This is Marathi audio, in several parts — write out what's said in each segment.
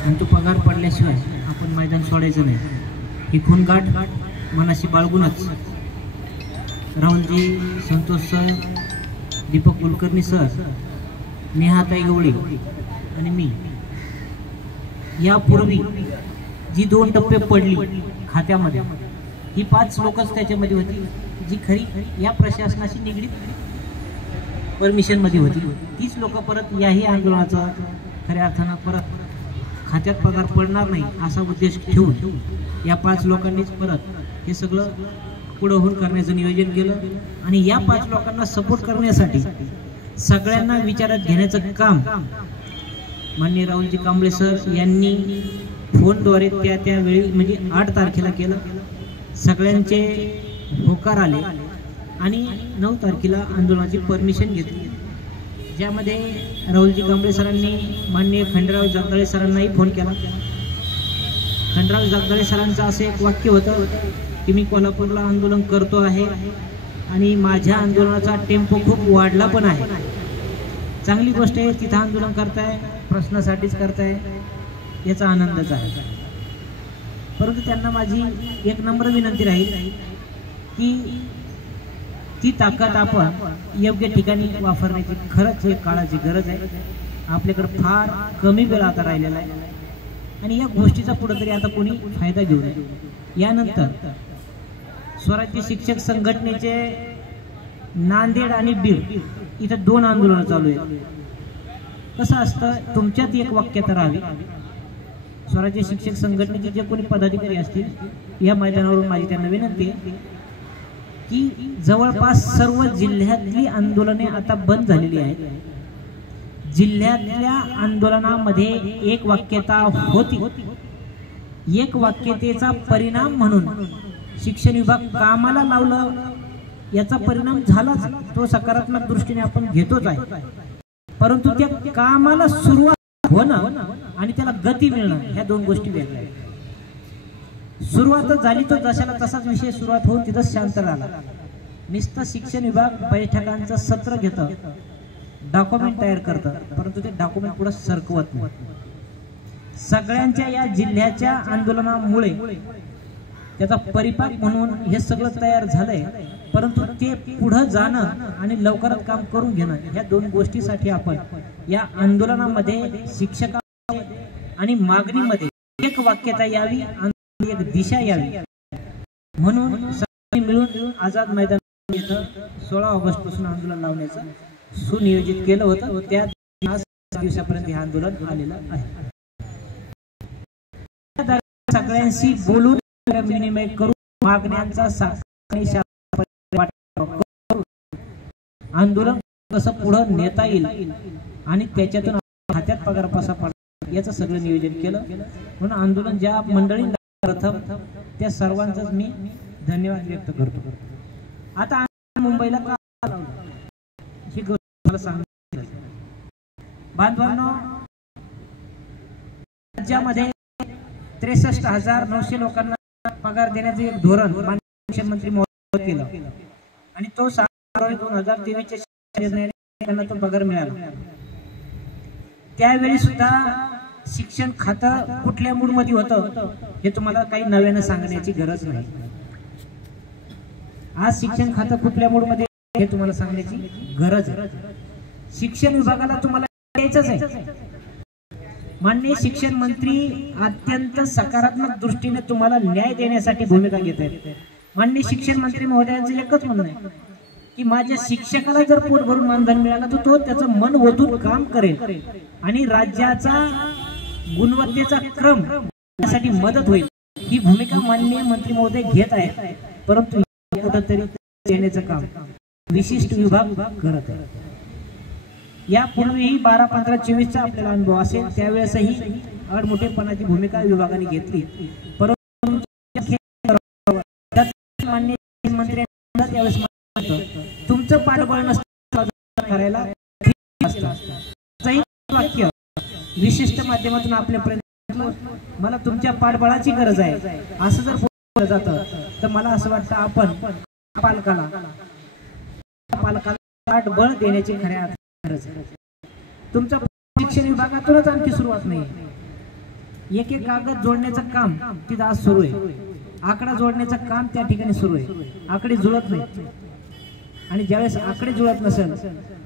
आणि तो पगार पडल्याशिवाय आपण मैदान सोडायचं नाही, ही खूनगाठ मनाशी बाळगूनच राहुलजी, संतोष सर, दीपक कुलकर्णी सर, नेहाताई गवळी आणि मी यापूर्वी जी 2 टप्पे पडली खात्यामध्ये, ही 5 लोकच त्याच्यामध्ये होती जी खरी या प्रशासनाशी निगडीत परमिशनमध्ये होती. तीच लोक परत याही आंदोलनाचा खऱ्या अर्थानं परत खात्यात पगार पडणार नाही असा उद्देश ठेवून या 5 लोकांनीच परत हे सगळं पुढे होऊन करण्याचं नियोजन केलं. आणि या 5 लोकांना सपोर्ट करण्यासाठी सगळ्यांना विचारात घेण्याचं काम माननीय राहुलजी कांबळे सर यांनी फोनद्वारे त्यावेळी म्हणजे 8 तारखेला केलं. सगळ्यांचे होकार आले आणि 9 तारखेला आंदोलनाची परमिशन घेतली, ज्यामध्ये राहुलजी कांबळे सरांनी माननीय खंडराव जगदाळे सरांनाही फोन केला. खंडराव जगदाळे सरांचं असं एक वाक्य होतं की मी कोल्हापूरला आंदोलन करतो आहे आणि माझ्या आंदोलनाचा टेम्पो खूप वाढला पण आहे. चांगली गोष्ट आहे, तिथं आंदोलन करताय, प्रश्नासाठीच करताय, याचा आनंदच आहे. परंतु त्यांना माझी एक नम्र विनंती राहील की ती ताकद आपण योग्य ठिकाणी वापरण्याची खरंच एक काळाची गरज आहे. आपल्याकडे फार कमी वेळ आता राहिलेला आहे आणि या गोष्टीचा कुठेतरी आता कोणी फायदा घेऊ नये. यानंतर स्वराज्य शिक्षक संघटनेचे नांदेड आणि बीड इथं 2 आंदोलनं चालू आहेत. कसं असतं, तुमच्यात एक वाक्यता राहावी. स्वराज्य शिक्षक संघटनेचे जे कोणी पदाधिकारी असतील या मैदानावरून माझी त्यांना विनंती आहे की जवळपास सर्व जिल्ह्यातली आंदोलने आता बंद झालेली आहेत. जिल्ह्यातल्या आंदोलनामध्ये एक वाक्यता होती, एक वाक्यतेचा परिणाम म्हणून शिक्षण विभाग कामाला लावलं, याचा परिणाम झालाच, तो सकारात्मक दृष्टीने आपण घेतोच आहे. परंतु त्या कामाला सुरुवात होणं आणि त्याला गती मिळणं ह्या 2 गोष्टी वेगळ्या आहेत. सुरुवात झाली तो जशाला तसाच विषय सुरुवात होऊन तिथंच शांत राहिला. नुसतं शिक्षण विभाग बैठकांचं सत्र घेतं, डॉक्युमेंट तयार करतं, परंतु ते डॉक्युमेंट पुढे सरकवत नाही. सगळ्यांच्या या जिल्ह्याच्या आंदोलनामुळे त्याचा परिपाक म्हणून हे सगळं तयार झालंय, परंतु ते पुढे जाणं आणि लवकरात काम करून घेणं ह्या 2 गोष्टीसाठी आपण या आंदोलनामध्ये शिक्षका आणि मागणीमध्ये एक वाक्यता यावी, एक दिशा यावी म्हणून सगळ्यांनी मिळून आझाद मैदान इथं 16 ऑगस्ट पासून आंदोलन लावण्याचं सुनियोजित केलं होतं. त्या दिवसापर्यंत हे आंदोलन आलेलं आहे. सगळ्यांशी बोलून विनिमय करून मागण्यांचा आंदोलन कसं पुढे नेता येईल आणि त्याच्यातून हातात पगार कसा पडला याचं सगळं नियोजन केलं. म्हणून आंदोलन ज्या मंडळींना प्रथम त्या सर्वांचाच मी धन्यवाद व्यक्त करतो. आता मुंबईला का ही गोष्ट मला सांगितलं बांधवांनो, राज्यामध्ये 63,900 लोकांना पगार देण्याचे एक धोरण माननीय मुख्यमंत्री महोदय केलं आणि तो 2023च्या निर्णयाने तो पगार मिळाला. त्यावेळी सुद्धा शिक्षण खातं कुठल्या मूड मध्ये होतं हे तुम्हाला काही नव्यानं सांगण्याची गरज नाही. आज शिक्षण खातं कुठल्या मूड मध्ये हे तुम्हाला सांगण्याची गरज आहे. शिक्षण विभागाला तुम्हाला द्यायचंच आहे. माननीय शिक्षण मंत्री अत्यंत सकारात्मक दृष्टीने तुम्हाला न्याय देण्यासाठी भूमिका घेत आहेत. माननीय शिक्षण मंत्री महोदयांचं एकच म्हणणं आहे की माझ्या शिक्षकाला जर पोट भरून मानधन मिळालं तर तो त्याचं मन ओतून काम करेल आणि राज्याचा गुणवत्तेचा क्रम त्यासाठी मदत होईल. ही भूमिका माननीय मंत्री महोदय घेत आहेत. परंतु कुठंतरी देण्याचं काम विशिष्ट विभाग करत आहे. यापूर्वीही 12, 15, 24चा आपल्याला अनुभव असेल, त्यावेळेसही अडमुठेपणाची भूमिका विभागाने घेतली. परंतु माननीय मंत्री त्यावेळेस तुमचं पाठबळ नसतं करायला वाक्य विशिष्ट माध्यमातून आपल्यापर्यंत मला तुमच्या पाठबळाची गरज आहे असं जर बोललं जातं तर मला असं वाटतं आपण पालकाला पाठबळ देण्याची खऱ्या गरज आहे. तुमच्या शिक्षण विभागातूनच आणखी सुरुवात नाही. एक एक कागद जोडण्याचं काम तिथं आज सुरू आहे, आकडा जोडण्याचं काम त्या ठिकाणी सुरू आहे. आकडे जुळत नाही आणि ज्यावेळेस आकडे जुळत नसेल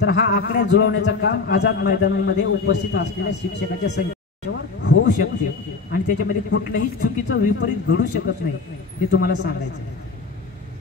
तर हा आकडे जुळवण्याचं काम आझाद मैदानामध्ये उपस्थित असलेल्या शिक्षकाच्या संख्येवर होऊ शकते आणि त्याच्यामध्ये कुठलंही चुकीचं विपरीत घडू शकत नाही, हे तुम्हाला सांगायचं आहे.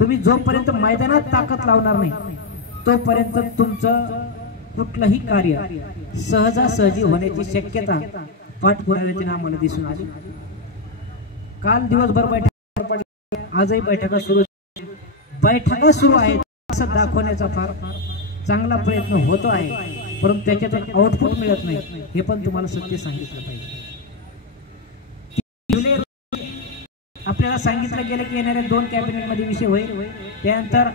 तुम्ही जोपर्यंत मैदानात ताकद लावणार नाही तोपर्यंत तुमचं कुठलंही कार्य सहजासहजी होण्याची शक्यता पाठपुराव्याने आम्हाला दिसून आली. काल दिवसभर बैठका, आजही बैठका सुरू आहेत असं दाखवण्याचा फार चांगला प्रयत्न होतो आहे, परंतु त्याच्यातून आउटपुट मिळत नाही हे पण तुम्हाला सत्य सांगितलं पाहिजे. आपल्याला सांगितलं गेलं की येणाऱ्या 2 कॅबिनेट मध्ये विषय होईल, त्यानंतर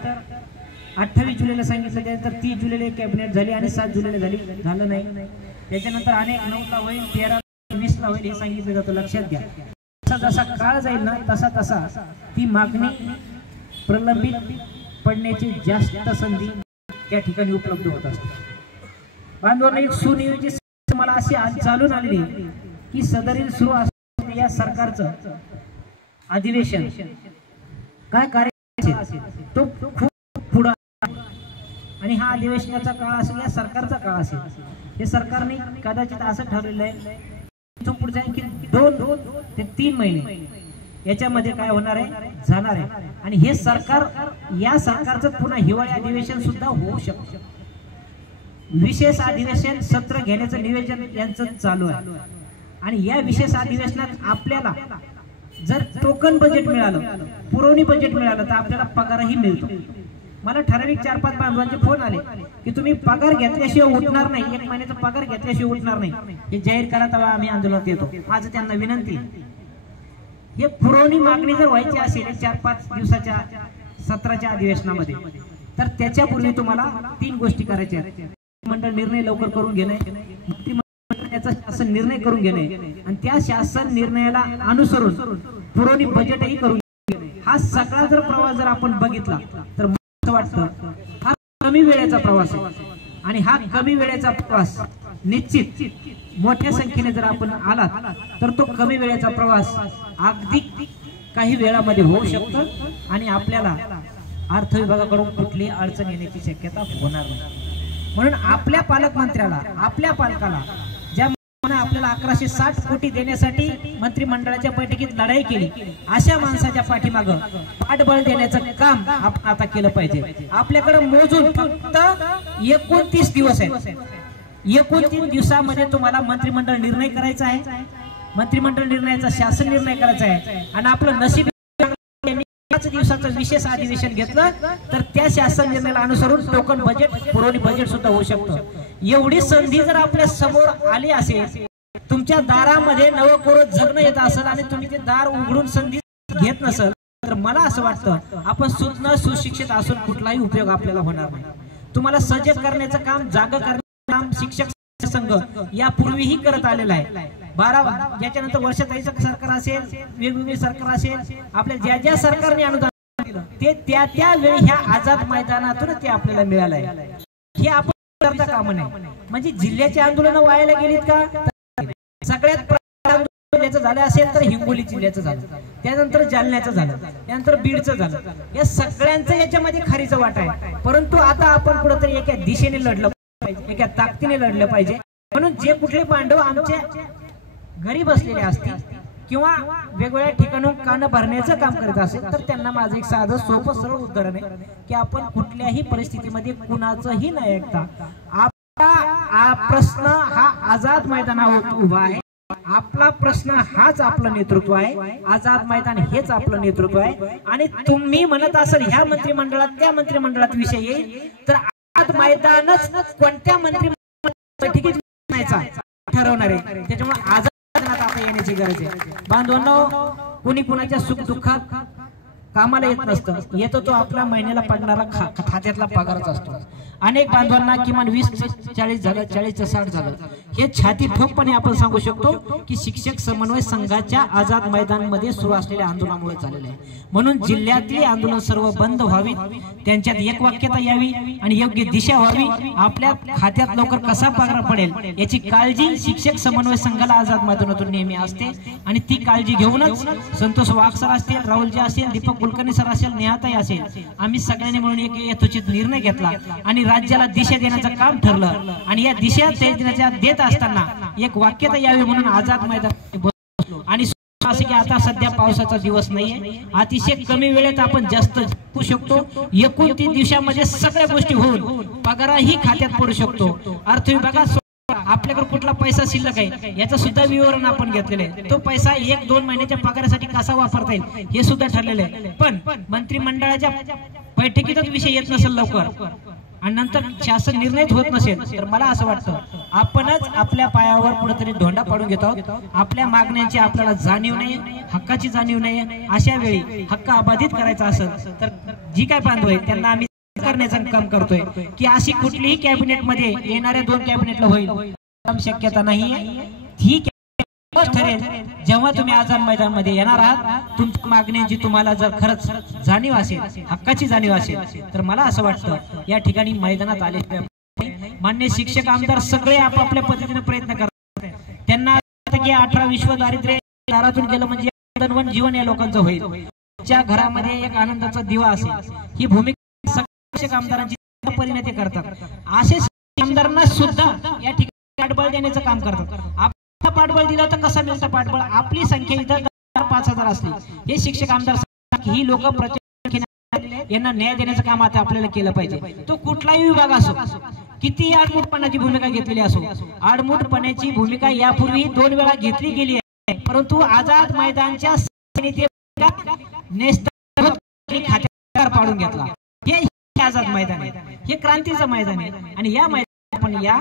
28 जुलैला सांगितलं, त्यानंतर 30 जुलैला कॅबिनेट झाली आणि 7 जुलैला झालं नाही. त्याच्यानंतर अनेक 9ला होईल, 13 20ला होईल हे सांगितलं जातं. लक्षात घ्या, जसा जसा काळ जाईल ना तसा तसा ती मागणी प्रलंबित पडण्याची जास्त संधी त्या ठिकाणी उपलब्ध होत असते. बांधवांना एक सुनियोजित मला अशी आज चालून आलेली की सदरील सुरू असलेल्या या सरकारचं अधिवेशन काय कार्य असेल तो खूप पुढे आणि हा अधिवेशनाचा काळ असेल या सरकारचा काळ असेल. हे सरकारने कदाचित असं ठरवलेलं आहे इथून पुढच्या आणखी 2 ते 3 महिने याच्यामध्ये काय होणार आहे, जाणार आहे. आणि हे सरकार, या सरकारचं पुन्हा हिवाळी अधिवेशन सुद्धा होऊ शकतं. विशेष अधिवेशन सत्र घेण्याचं नियोजन यांचं चालू आहे आणि या विशेष अधिवेशनात आपल्याला जर टोकन बजेट मिळालं, पुरवणी बजेट मिळालं तर आपल्याला पगारही मिळतो. मला ठराविक 4-5 बांधवांचे फोन आले की तुम्ही पगार घेतल्याशिवाय उठणार नाही, 1 महिन्याचा पगार घेतल्याशिवाय उठणार नाही, हे जाहीर करा तेव्हा आम्ही आंदोलनात येतो. माझं त्यांना विनंती, हे पुरवणी मागणी जर व्हायची असेल 4-5 दिवसाच्या सत्राच्या अधिवेशनामध्ये तर त्याच्यापूर्वी तुम्हाला 3 गोष्टी करायच्या आहेत. मंडळ निर्णय लवकर करून घेणे, मुख्यमंत्र्याचा शासन निर्णय करून घेणे आणि त्या शासन निर्णयाला अनुसरून पुरवणी बजेटही करून घेणे. हा सगळा जर प्रवास जर आपण बघितला तर मला वाटतं हा कमी वेळेचा प्रवास आहे आणि हा कमी वेळेचा प्रवास निश्चित मोठ्या संख्येने जर आपण आलात तर तो कमी वेळेचा प्रवास अगदी काही वेळामध्ये होऊ शकतो आणि आपल्याला अर्थ विभागाकडून कुठलीही अडचण येण्याची शक्यता होणार नाही. म्हणून आपल्या पालकमंत्र्याला, आपल्या पालकाला, ज्या आपल्याला 1160 कोटी देण्यासाठी मंत्रिमंडळाच्या बैठकीत लढाई केली, अशा माणसाच्या पाठीमागं पाठबळ देण्याचं काम आपण आता केलं पाहिजे. आपल्याकडे मोजून फक्त 29 दिवस आहेत. 29 दिवसामध्ये तुम्हाला मंत्रिमंडळ निर्णय करायचा आहे, मंत्रिमंडळ निर्णयाचा शासन निर्णय करायचा आहे आणि आपलं नशीब 5 दिवसाचं विशेष अधिवेशन घेतलं तर त्या शासन निर्णयाला अनुसरून टोकन बजेट, पुरवणी बजेट सुद्धा होऊ शकतं. एवढी संधी जर आपल्या समोर आली असेल, तुमच्या दारामध्ये नवकोरं जगणं येत असेल आणि तुम्ही ते दार उघडून संधी घेत नसेल तर मला असं वाटतं आपण सुज्ञ सुशिक्षित असून कुठलाही उपयोग आपल्याला होणार नाही. तुम्हाला सजग करण्याचं काम, जाग करण्याचं काम शिक्षक संघ यापूर्वीही करत आलेला आहे. 12 याच्यानंतर वर्षाताईचं सरकार असेल, वेगवेगळे सरकार असेल, आपल्या ज्या सरकारने अनुदान दिलं ते त्या वेळी ह्या आझाद मैदानातून ते आपल्याला मिळालं आहे. हे आपण करता कामा नये. म्हणजे जिल्ह्याची आंदोलन व्हायला गेलीत का, सगळ्यात जिल्ह्याचं झालं असेल तर हिंगोली जिल्ह्याचं झालं, त्यानंतर जालन्याचं झालं, त्यानंतर बीडचं झालं. या सगळ्यांचं याच्यामध्ये खरीचं वाटा आहे. परंतु आता आपण कुठेतरी एका दिशेने लढलं पाहिजे, एका ताकदीने लढलं पाहिजे. म्हणून जे कुठले पांडव आमच्या घरी बसलेले असतील किंवा वेगवेगळ्या ठिकाणून कान भरण्याचं काम करत असेल तर त्यांना माझं एक साधं सोपं सरळ उदाहरण आहे की आपण कुठल्याही परिस्थितीमध्ये कुणाचंही नाही ऐकता. आपला प्रश्न हा आझाद मैदानावर उभा आहे. आपला प्रश्न हाच आपलं नेतृत्व आहे. आझाद मैदान हेच आपलं नेतृत्व आहे. आणि तुम्ही म्हणत असाल ह्या मंत्रिमंडळात त्या मंत्रिमंडळात विषय येईल तर आझाद मैदानच कोणत्या मंत्रिमंडळ बैठकीत ठरवणार आहे. त्याच्यामुळे आझाद आता येण्याची गरज आहे. बांधवांनो, कुणी कुणाच्या सुख दुःखात कामाला येत नसतं, येतो तो आपल्या महिन्याला पडणारा खात्यातला पगारच असतो. अनेक बांधवांना किमान 20 ते 40 झालं, 40 ते 60 झालं। हे छाती ठोकपणे आपण सांगू शकतो की शिक्षक समन्वय संघाच्या आझाद मैदानमध्ये सुरू असलेल्या आंदोलनामुळे झालेले आहे। म्हणून जिल्ह्यातली आंदोलन सर्व बंद व्हावी, त्यांच्यात एकवाक्यता यावी आणि योग्य दिशा व्हावी। आपल्या खात्यात लवकर कसा पगार पडेल याची काळजी शिक्षक समन्वय संघाला आझाद मैदानातून नेहमी असते आणि ती काळजी घेऊनच संतोष वाघ सर असतील, राहुलजी असेल, दीपक कुलकर्णी सर असेल, नेहाताई असेल, आम्ही सगळ्यांनी मिळून एक यथोचित निर्णय घेतला आणि राज्याला दिशा देण्याचं काम ठरलं। आणि या दिशा देत असताना एक वाक्यता यावी म्हणून आझाद मैदान आणि असं की आता सध्या पावसाचा दिवस नाहीये, अतिशय कमी वेळेत आपण जास्त जिंकू शकतो। 29 दिवसामध्ये सगळ्या गोष्टी होऊन पगारही खात्यात पडू शकतो। अर्थ विभागात आपल्याकडे कुठला पैसा शिल्लक आहे याचं सुद्धा विवरण आपण घेतलेलं आहे। तो पैसा 1-2 महिन्याच्या पगारासाठी कसा वापरता येईल हे सुद्धा ठरलेलं आहे। पण मंत्रिमंडळाच्या बैठकीतच विषय येत नसेल लवकर आणि नंतर शासन निर्णय होत नसेल तर मला असं वाटतं आपणच आपल्या पायावर कुठेतरी धोंडा पाडून घेतो। आपल्या मागण्यांची आपल्याला जाणीव नाही, हक्काची जाणीव नाही। अशा वेळी हक्क अबाधित करायचा असेल तर जी काय बांधव आहे त्यांना आम्ही करण्याचं काम करतोय की अशी कुठलीही कॅबिनेट मध्ये येणाऱ्या 2 कॅबिनेटला होईल शक्यता नाही। ही ठरेल जेव्हा तुम्ही आझाद मैदानामध्ये येणार आहात। तुमच्या मागण्यांची तुम्हाला जर खरंच जाणीव असेल, हक्काची जाणीव असेल तर मला असं वाटतं या ठिकाणी मैदानात आले मान्य शिक्षक आमदार सगळे आपापल्या पद्धतीने प्रयत्न करतात। त्यांना की 18 विश्व दारिद्र्य दारातून गेलं म्हणजे आनंदवन जीवन या लोकांचं होईल। ज्या घरामध्ये एक आनंदाचा दिवा असेल ही भूमिका शिक्षक आमदारांची परिणती करतात। असे आमदारांना सुद्धा या ठिकाणी पाठबळ देण्याचं काम करतात। पाठबळ दिलं तर कसं मिळतं पाठबळ? आपली संख्या इथं 5000 असली हे शिक्षक आमदार ही लोक यांना न्याय देण्याचं काम आता आपल्याला केलं पाहिजे। तो कुठलाही विभाग असो, किती आडमुठपणाची भूमिका घेतलेली असो, आडमुठपणाची भूमिका यापूर्वी 2 वेळा घेतली गेली आहे, परंतु आझाद मैदानच्या खात्यावर पाडून घेतला। हे आझाद मैदान आहे, हे क्रांतीचं मैदान आहे आणि या मैदानात आपण या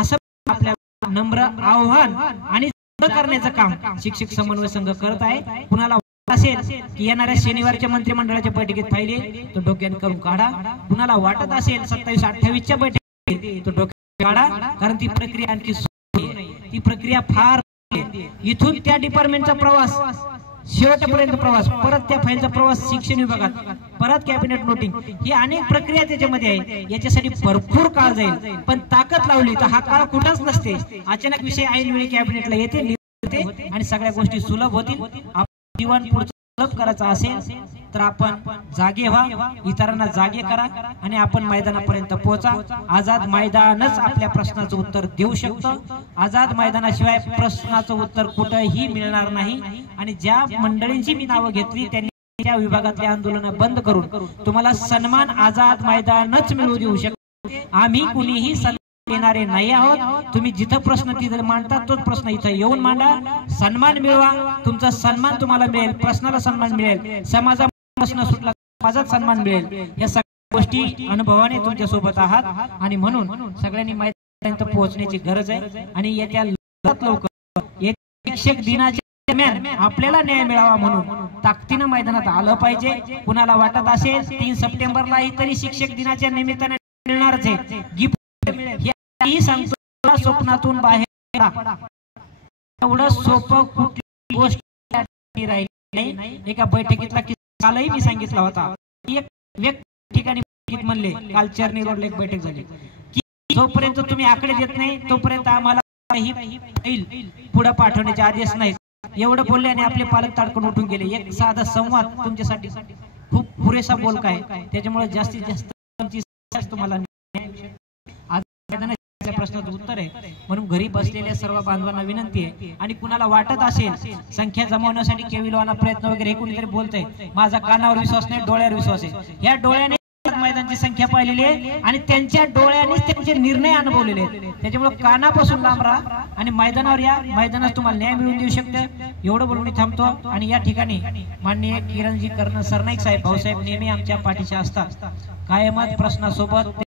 असं आपल्या नम्र आव्हान आणि करण्याचं काम शिक्षक समन्वय संघ करत आहे। कुणाला असेल की येणाऱ्या शनिवारच्या मंत्रिमंडळाच्या बैठकीत फायले तो डोक्यात करून काढा, कुणाला वाटत असेल 27-28च्या बैठकीत तो डोक्यात काढा, कारण ती प्रक्रिया आणखी ती प्रक्रिया फार इथून त्या डिपार्टमेंटचा प्रवास शेवटपर्यंत प्रवास, परत त्या फाईलचा प्रवास शिक्षण विभागात, परत कॅबिनेट नोटिंग, ही अनेक प्रक्रिया त्याच्यामध्ये आहे। याच्यासाठी भरपूर काळ जाईल, पण ताकद लावली तर हा काळ कुठंच नसते। अचानक विषय ऐनवेळी कॅबिनेटला येते आणि सगळ्या गोष्टी सुलभ होतील। जीवन पुढचं करायचं असेल तर आपण जागे व्हा, इतरांना जागे करा आणि आपण मैदानापर्यंत पोहोचा। आझाद मैदानच आपल्या प्रश्नाचं उत्तर देऊ शकतं। आझाद मैदानाशिवाय प्रश्नाचं उत्तर कुठेही मिळणार नाही आणि ज्या मंडळींची मी नावं घेतली त्यांनी त्या विभागातले आंदोलन बंद करून तुम्हाला सन्मान आझाद मैदानच मिळवू देऊ शकतो। आम्ही कुणीही येणारे नाही आहोत। तुम्ही जिथं प्रश्न तिथे मांडतात तोच प्रश्न इथं येऊन मांडा, सन्मान मिळवा, तुमचा सन्मान तुम्हाला मिळेल, प्रश्नाला सन्मान मिळेल, समाजाचा प्रश्न सुटला समाजात सन्मान मिळेल। या सगळ्या गोष्टी अनुभवाने तुमच्या सोबत आहात आणि म्हणून सगळ्यांनी मैदानापर्यंत पोहोचण्याची गरज आहे आणि येत्या लवकर शिक्षक दिनाच्या दरम्यान आपल्याला न्याय मिळावा म्हणून ताकदीने मैदानात आलं पाहिजे। कुणाला वाटत असेल 3 सप्टेंबरलाही तरी शिक्षक दिनाच्या निमित्ताने मिळणारच आहे गिफ्ट, ही सांगतो स्वप्नातून बाहेर एवढं सोपं कुठली गोष्ट राहिली नाही। एका बैठकीतला कालही मी सांगितला होता, एक व्यक्ती ठिकाणी म्हणले काल चर्नी रोडला एक बैठक झाली की जोपर्यंत तुम्ही आकडे देत नाही तोपर्यंत आम्हाला पुढे पाठवण्याचे आदेश नाही। एवढं बोलल्याने आपले पालक ताडकन उठून गेले। एक साधा संवाद तुमच्यासाठी खूप पुरेसा बोलका आहे, त्याच्यामुळे जास्तीत जास्त तुम्हाला प्रश्नाचं उत्तर आहे। म्हणून घरी बसलेल्या सर्व बांधवांना विनंती आहे आणि कुणाला वाटत असेल संख्या जमवण्यासाठी केविलवाना प्रयत्न वगैरे कुणीतरी बोलतंय, माझा कानावर विश्वास नाही, डोळ्यावर विश्वास आहे। या डोळ्याने मैदानाची संख्या पाहिलेली आहे आणि त्यांच्या डोळ्यानेच त्यांचे निर्णय अनुभवलेले आहेत। त्याच्यामुळे कानापासून लांब राहा आणि मैदानावर या, मैदानात तुम्हाला न्याय मिळवून देऊ शकते। एवढं बोलून मी थांबतो आणि या ठिकाणी माननीय किरणजी कर्ण सरनाईक साहेब, भाऊसाहेब नेहमी आमच्या पाठीशी असतात, कायमच प्रश्नासोबत